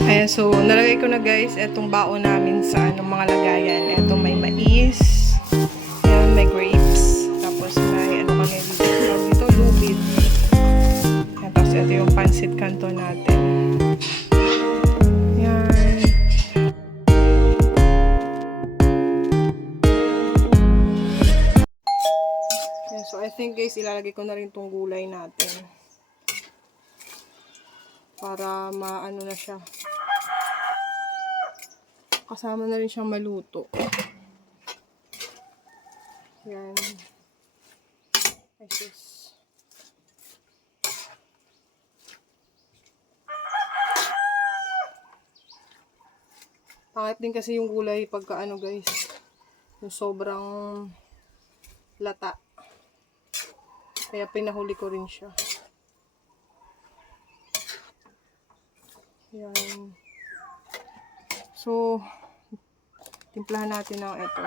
Ayan, so nalagay ko na guys itong baon namin sa mga lagayan. Ito may mais, ayan, may grapes, tapos may kami dito, lubid. Ayan, tapos ito yung pancit canton natin. Ayan. Ayan, so I think guys, ilalagay ko na rin tong gulay natin. Para maano na siya. Kasama na rin siyang maluto. Yan. Ay, sus. Pangit din kasi yung gulay pagka ano guys. Yung sobrang lata. Kaya pinahuli ko rin siya. Yan. So, timplahan natin ng ito.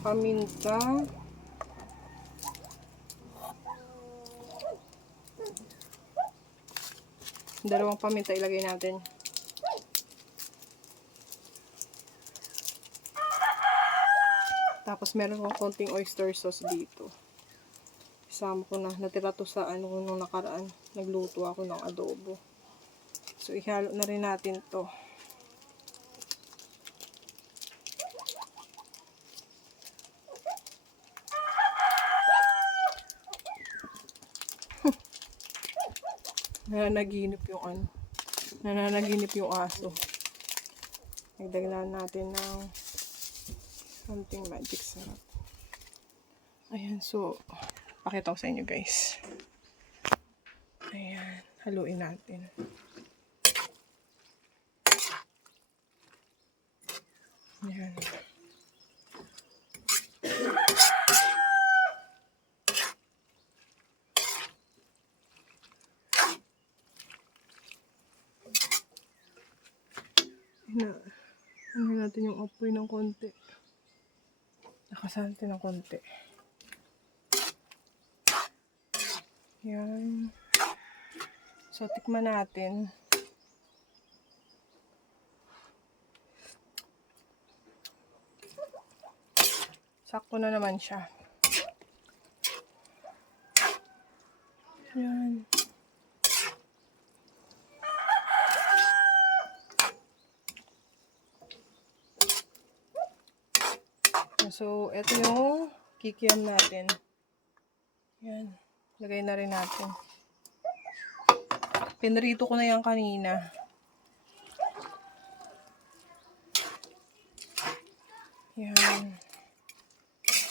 Paminta. Dalawang paminta ilagay natin. Tapos meron akong konting oyster sauce dito. Isama ko na. Natira to sa nung nakaraan. Nagluto ako ng adobo. So, ihalo na rin natin to. Nananaginip yung aso. Nagdagnan natin ng something magic sarap. Ayan, so pakita ko sa inyo guys. Ayan, haluin natin. Ayan. Ano natin yung apoy ng konti. Nakasanti ng konti. Yan. So, tikman natin. Sakto na naman siya. Yan. So, ito yung kikiam natin. Yan. Lagay na rin natin. Pinrito ko na yan kanina. Yan.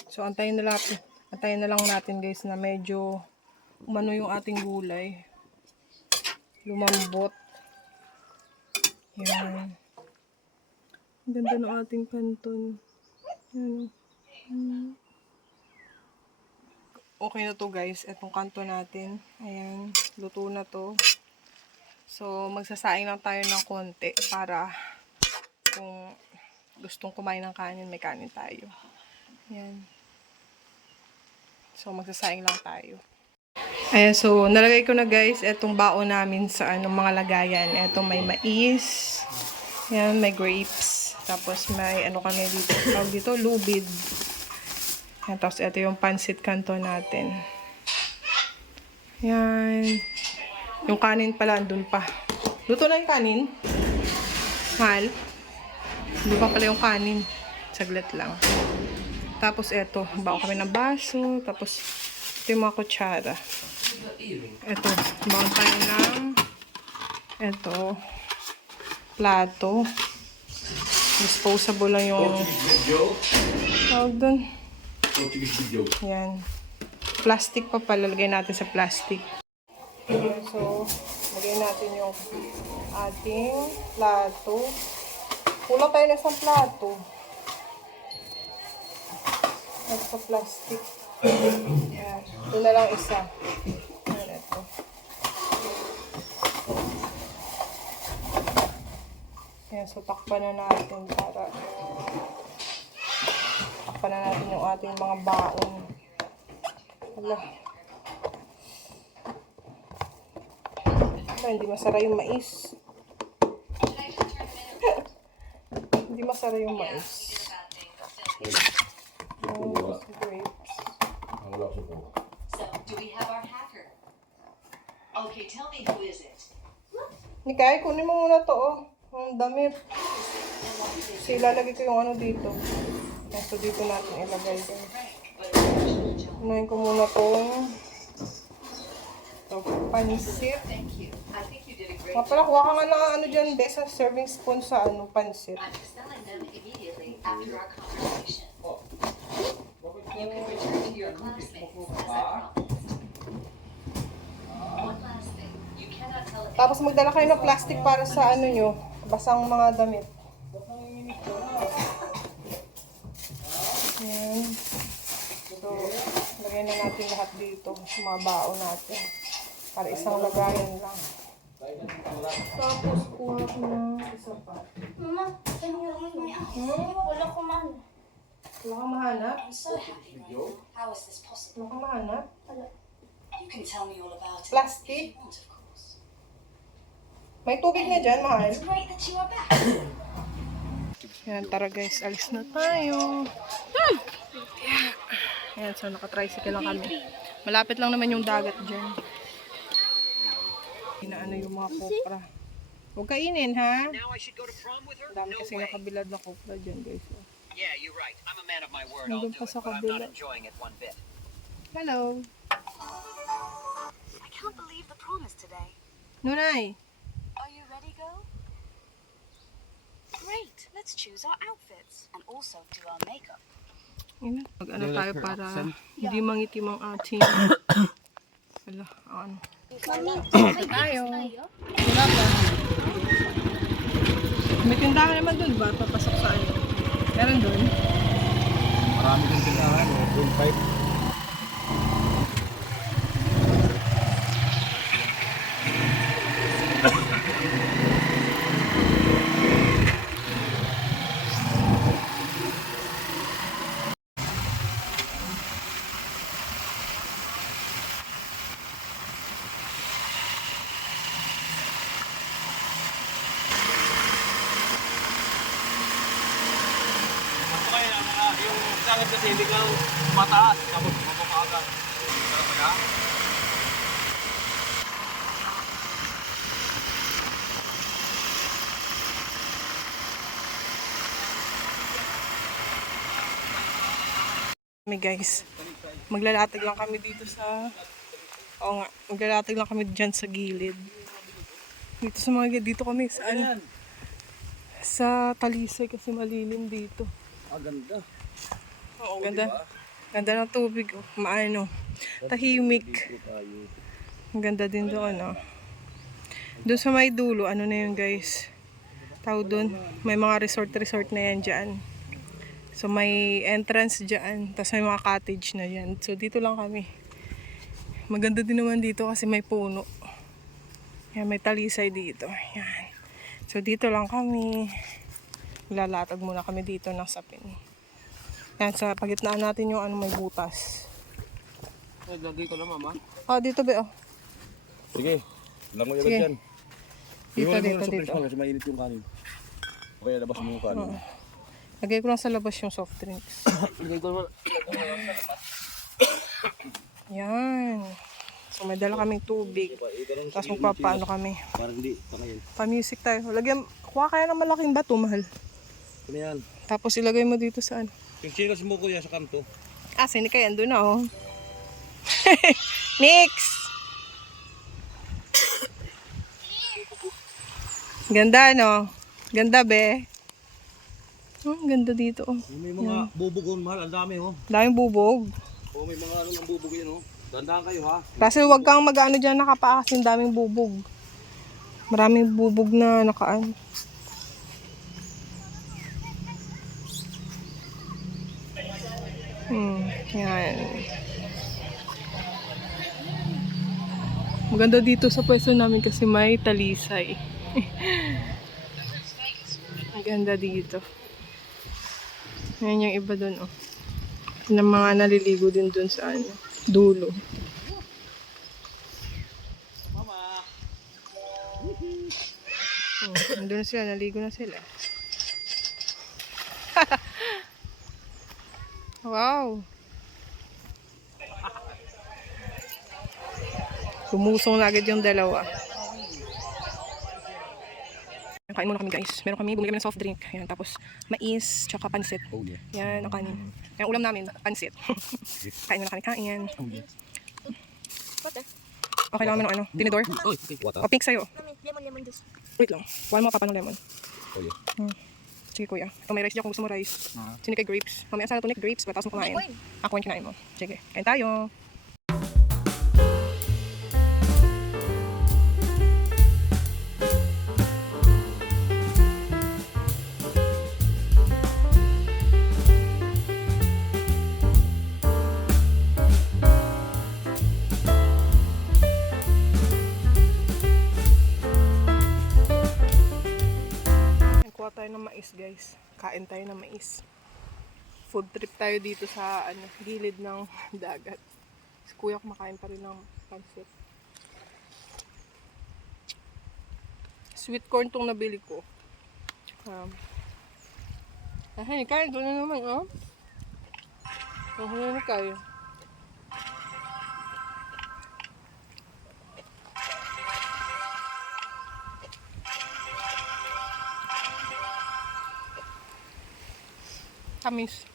So, antayin na lang natin guys na medyo umano yung ating gulay. Lumambot. Yan. Ang ganda ng ating canton. Yan. Okay na to guys. Itong kanto natin. Ayan. Luto na to. So, magsasaing lang tayo ng konti para kung gustong kumain ng kanin, may kanin tayo. Ayan. So, magsasaing lang tayo. Ayan. So, nalagay ko na guys itong baon namin sa mga lagayan. Ito may mais. Ayan. May grapes. Tapos may kami dito, lubid. Ayan, tapos ito yung pancit canton natin. Yan. Yung kanin pala, andun pa. Luto na yung kanin. Mahal. Andun pa pala yung kanin. Saglit lang. Tapos ito, baon kami ng baso. Tapos ito yung mga kutsara. Ito, baon tayo ng plato. Disposable lang yung tawag dun. Yan. Plastic pa pala. Lagay natin sa plastic. So, lagay natin yung ating plato. Kulang tayo na isang plato. Ito sa plastic. Yan. Ito na lang isa. Yan, ito. Yan. So, takpan na natin para takpan na natin yung ating mga baon. Wala. hindi masara yung mais. Hindi masara yung mais. Oh, grapes. So, do we have our hacker? Okay, tell me, who is it? Nikay, kunin mo muna to, oh. Ang damit. Kasi ilalagay ko yung ano dito. So, dito natin ilagay, guys. Unahin ko muna tong pansit. Thank you. I think you did a great Mapala, kuha ka nga ng ano dyan, be, sa serving spoon sa ano, pansit. I'm selling them immediately after our conversation. You can return to your classmates, as I promised. One last thing. You cannot tell anyone. Tapos magdala kayo ng plastic para sa ano nyo, basang mga damit. Ayan. So, lagyan na natin lahat dito, sa mga baon natin. Para isang lagayan lang. Tapos, kuha ko ng isa pa. Mama, can you read my eyes? Wala ko man. Wala kang mahanap? I'm so happy right now. How is this possible? Wala kang mahanap? You can tell me all about it. Plastic? If you want, of course. May tubig na dyan, mahal. It's great that you are back. Yan, tara guys, alis na tayo. Ayan, so naka-tricycle lang kami. Malapit lang naman yung dagat dyan. Inaano yung mga kopra. Huwag kainin, ha? Now I should go to prom with her? Dami No kasi way. nakabilad na kopra dyan, guys. Oh. Yeah, you're right. I'm a man of my word. I'll Nandun do pa it, sa but I'm kabila. not enjoying it one bit. Hello. I can't believe the prom is today. Nunay. Are you ready, girl? Great. Let's choose our outfits and also do our makeup. Yun, mag-ano tayo para hindi mangitim ang ating wala, ano. Tayo. Wala ba? May tindahan naman dun ba? Papasok sa ano? Meron dun? Marami din tindahan, doon pipe. Ako kaya yung sakit kasi hindi ka mataas, tapos mapapaga. Talaga? Kami guys, maglalatag lang kami dito sa maglalatag lang kami dyan sa gilid. Dito sa mga dito kami sa ano, sa Talisay kasi malilim dito. Ah, ganda. Oo, ganda. Ganda ng tubig, oh. Maano, tahimik. Ang ganda din doon, oh. Doon sa may dulo, ano na yun guys, tawag doon, may mga resort na yan dyan. So may entrance dyan, tapos may mga cottage na dyan. So dito lang kami. Maganda din naman dito kasi may puno. Yan, may talisay dito. Yan. So dito lang kami. Lalatag muna kami dito ng sapin. Yan, sa pagitnaan natin yung ano, may butas. Lagay ko lang, mama. Oh, dito ba, oh. Sige, langoy agad Sige. dyan. Dito, Iwan mo dito, na sa dito. fridge mo kasi mainit yung kanin. O kaya labas mo yung kanin. Lagay ko lang sa labas yung soft drinks. Lagay ko lang. Yan. So may dala kaming tubig. Tapos magpapaano kami. Parang hindi, pakayin. Pa-music tayo. Lagyan, kuha kaya ng malaking bato, mahal. Ano yan? Tapos ilagay mo dito sa ano. Yung chinos mo kuya sa kanto. Kasi hindi kaya andun na, oh. Nix! Ganda, no? Ganda, be. Ganda dito, oh. May mga bubugon mahal, ang dami oh. Daming bubog. O may mga ano ng bubog yan oh. Dandahan kayo ha. Kasi huwag kang mag-ano dyan nakapaa kasi daming bubog. Maraming bubog na nakaan. Yan. Maganda dito sa pwesto namin kasi may talisay. Maganda dito. Yan yung iba dun, oh. Ng mga naliligo din dun sa ano, dulo. Mama. Oh, nandun na sila, naligo na sila. Wow! Lumusong na agad yung dalawa. Kain muna kami guys. Meron kami, bumili kami ng soft drink. Ayan, tapos mais, tsaka pansit. Oh yeah. Yan, ang kanin. Yung ulam namin, pansit. Kain muna kami, kain. Okay lang naman ng ano, tinidor. Oh, okay. What O pink sa'yo. Lemon juice. Wait lang. Kuha mo papa ng lemon. Oh yeah. Sige kuya. Ito may rice dyan kung gusto mo rice. Sini kay grapes. Mamaya sana ito grapes. Tapos mo kumain. Ako yung kinain mo. Sige. Kain tayo. Kuha tayo ng mais guys. Kain tayo ng mais. Food trip tayo dito sa ano, gilid ng dagat. Si kuya kumakain pa rin ng pansit. Sweet corn tong nabili ko. Ay, kain doon na naman, oh. Na kayo. Tamis.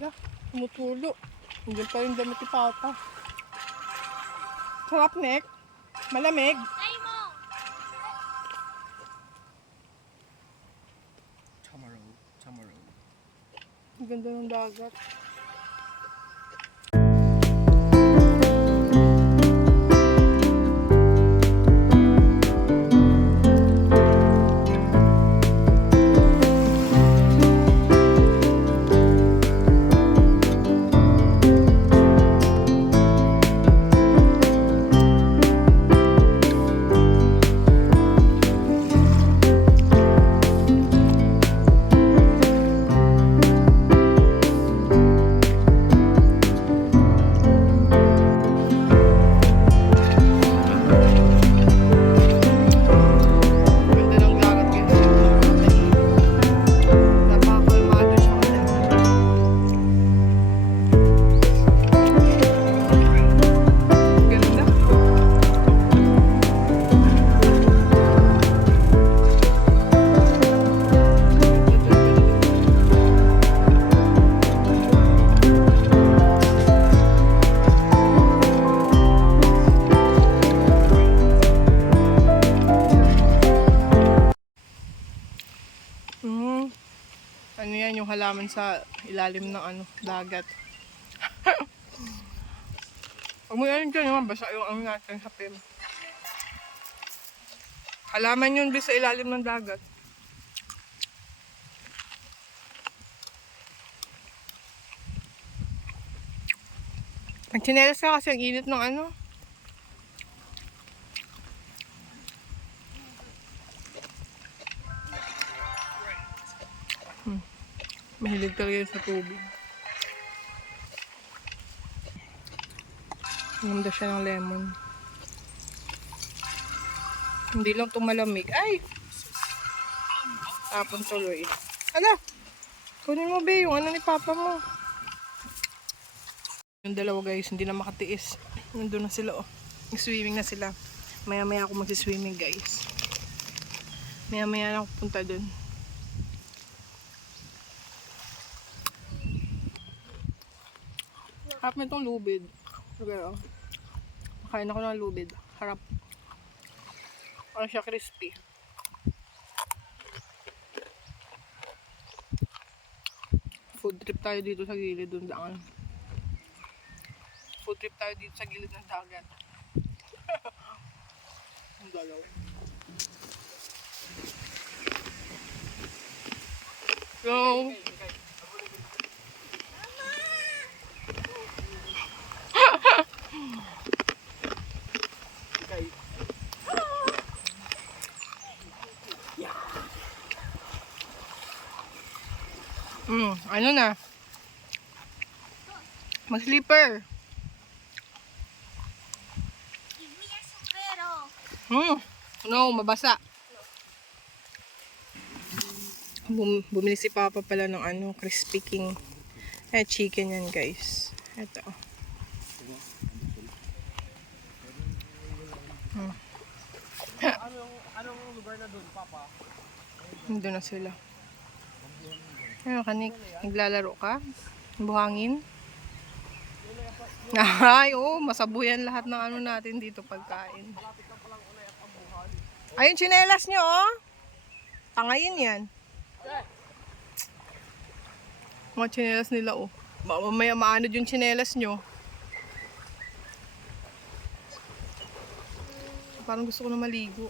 Yeah, tumutulo. Hindi pa yung damit ni Papa. Sarap, Nek. Malamig. Tomorrow. Ang ganda ng dagat. Ganda ng dagat guys. Napakalmado siya kasi. Ganda. Ano yan, yung halaman sa ilalim ng ano, dagat. Pag mo yan dyan naman, basta yung ano natin sa pin. Halaman yun sa ilalim ng dagat. Pag chinelas ka kasi ang init ng ano. Mahilig talaga yun sa tubig. Namda siya ng lemon. Hindi lang ito malamig. Ay! Tapon tuloy. Ala! Kunin mo, be, yung ano ni Papa mo. Yung dalawa guys, hindi na makatiis. Nandun na sila, oh. Swimming na sila. Maya-maya ako magsiswimming, guys. Maya-maya na ako punta dun. Harap na itong lubid. Okay, oh. Makain ako ng lubid. Harap. Ano siya, crispy. Food trip tayo dito sa gilid dun daan. Food trip tayo dito sa gilid ng dagat. Ang dalaw. Go! Ano na? Mag-sleeper. No, mabasa. Bumili si Papa pala ng ano, crispy king. Chicken yan, guys. Ito. Anong lugar na doon, Papa? Doon na sila. Ayun, Kanik. Naglalaro ka? Buhangin? Ay, oo. Masabuyan lahat ng ano natin dito pagkain. Ayun, tsinelas nyo, oh. Tangayin yan. Mga tsinelas nila, oh. Mamaya maanod yung tsinelas nyo. Parang gusto ko na maligo.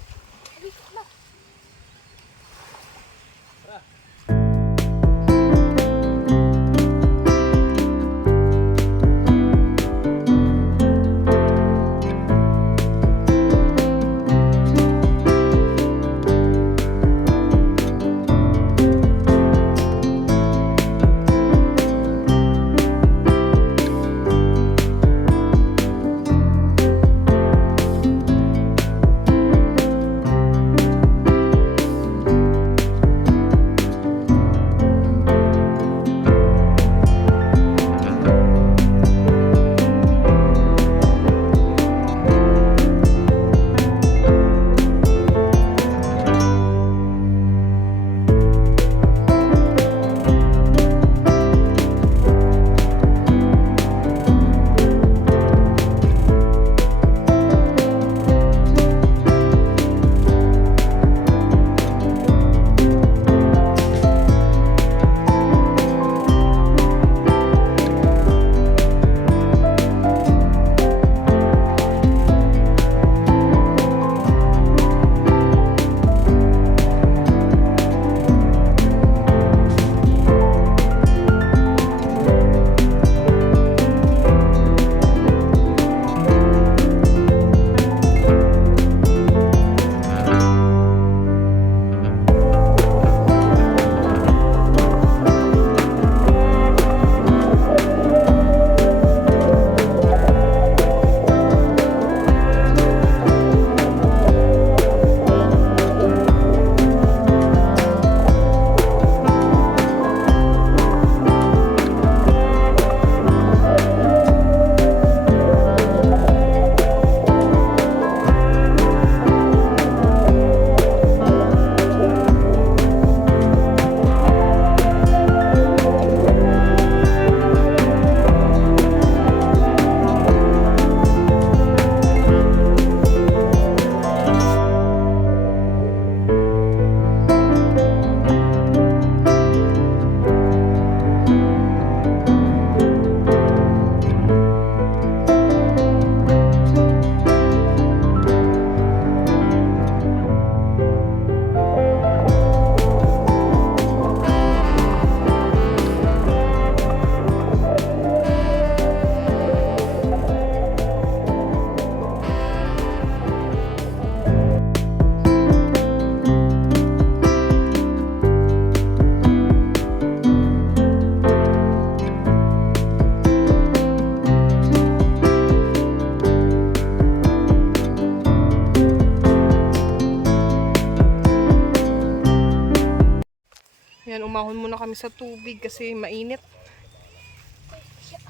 Yan, umahon muna kami sa tubig kasi mainit.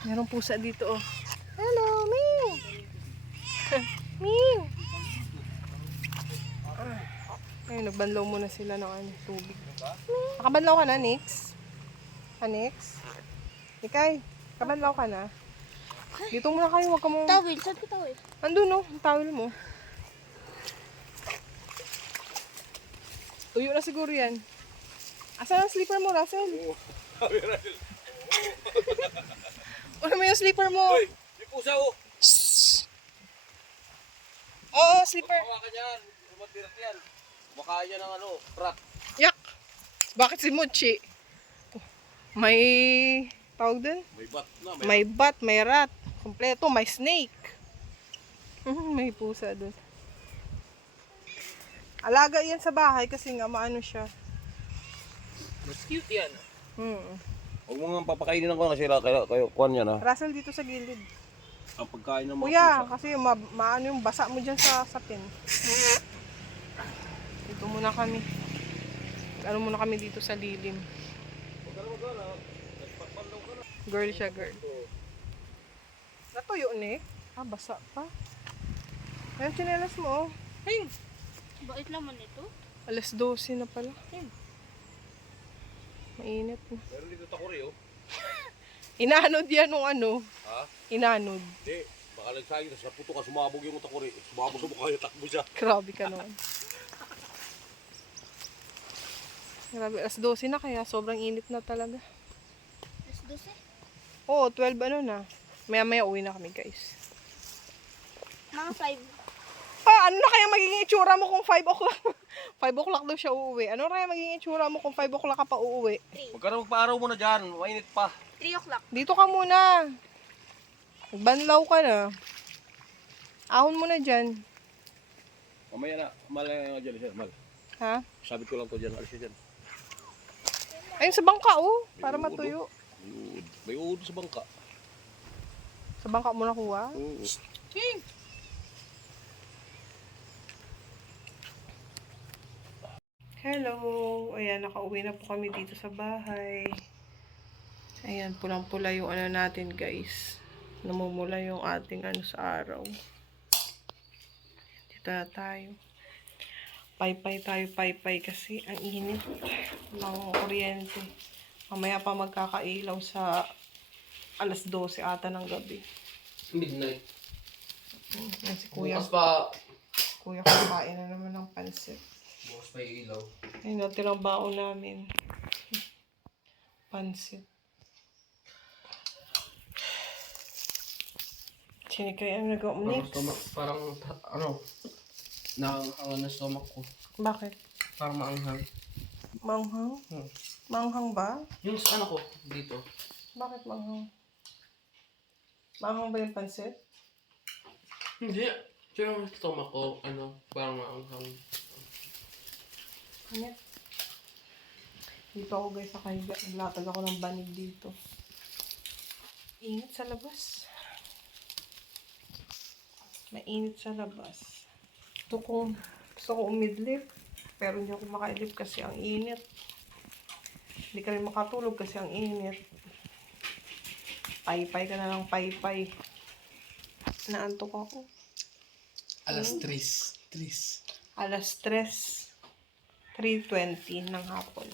Merong pusa dito, oh. Hello, Ming! Ming! Ayun, nagbanlaw muna sila ng tubig. Nakabanlaw ka na, Nix? Nix? Ikay, kabanlaw ka na? Dito muna kayo, wag ka mo... Tawil, saan ko tawil? Andun, no? Ang towel mo. Tuyo na siguro yan. Asan ang slipper mo, Russell? Ano mo yung slipper mo? Hoy, may pusa oh. Oo, slipper. Hawakan yan. Lumatirat yan. Kumakain yan ng ano, rat. Yak! Bakit si Mochi? May... tawag dun? May bat na. May bat, may rat. Kompleto, may snake. May pusa dun. Alaga yan sa bahay kasi nga maano siya. Mas cute yan. Huwag mo nga papakainin ng kuwan kasi kayo kuwan yan ha. Russell, dito sa gilid. Ang pagkain ng mga Kuya, pusa. kasi maano yung basa mo dyan sa sapin. Dito muna kami. Ano muna kami dito sa lilim. Girl siya, girl. Natuyo na eh. Ah, basa pa. Ayan, tsinelas mo oh. Hey, Bakit naman ito? alas 12 na pala. Mainit na. Meron dito takuri oh. Inanod yan nung ano. Ha? Inanod. Hindi. Baka nagsagi, tapos naputo ka, sumabog yung takuri. Sumabog sa mukha yung takbo siya. Grabe ka naman. Grabe, alas 12 na kaya sobrang init na talaga. Alas 12? Oo, 12 ano na. Maya-maya uwi na kami, guys. Mga 5. Ah, ano na kaya magiging itsura mo kung 5 o'clock? 5 o'clock daw siya uuwi. Ano na kaya magiging itsura mo kung 5 o'clock ka pa uuwi? Huwag ka na magpaaraw muna dyan. Mainit pa. 3 o'clock. Dito ka muna. Nagbanlaw ka na. Ahon mo na dyan. Mamaya na. Mal na dyan. Mal. Ha? Sabit ko lang to dyan. Alis siya dyan. Ayun sa bangka, oh. Para May uod, matuyo. Uod. May uod sa bangka. Sa bangka mo nakuha. Oo. Hello! Ayan, nakauwi na po kami dito sa bahay. Ayan, pulang-pula yung ano natin, guys. Namumula yung ating ano sa araw. Dito na tayo. Paypay tayo, paypay kasi ang init ng kuryente. Mamaya pa magkakailaw sa alas 12 ata ng gabi. Midnight. Yan si Kuya. Bukas pa. Kuya kakain na naman ng pansit. Bukas pa yung ilaw. Ayun, natirang baon namin. Pansit. Sinikay ang nagawa mo Parang next. stomach, parang ano, nakakahangan na stomach ko. Bakit? Parang maanghang. Manghang? Hmm. Manghang ba? Yung sa ano ko, dito. Bakit manghang? Manghang ba yung pansit? Hindi. Yung stomach ko, ano, parang maanghang. Ano? Dito ako guys sa kahiga. Naglatag ako ng banig dito. Init sa labas. Mainit sa labas. Gusto ko umidlip. Pero hindi ako makaidlip kasi ang init. Hindi ka rin makatulog kasi ang init. Paypay ka na lang paypay. Naantok ako. Alas 3. Alas 3. 3:20 ng hapon.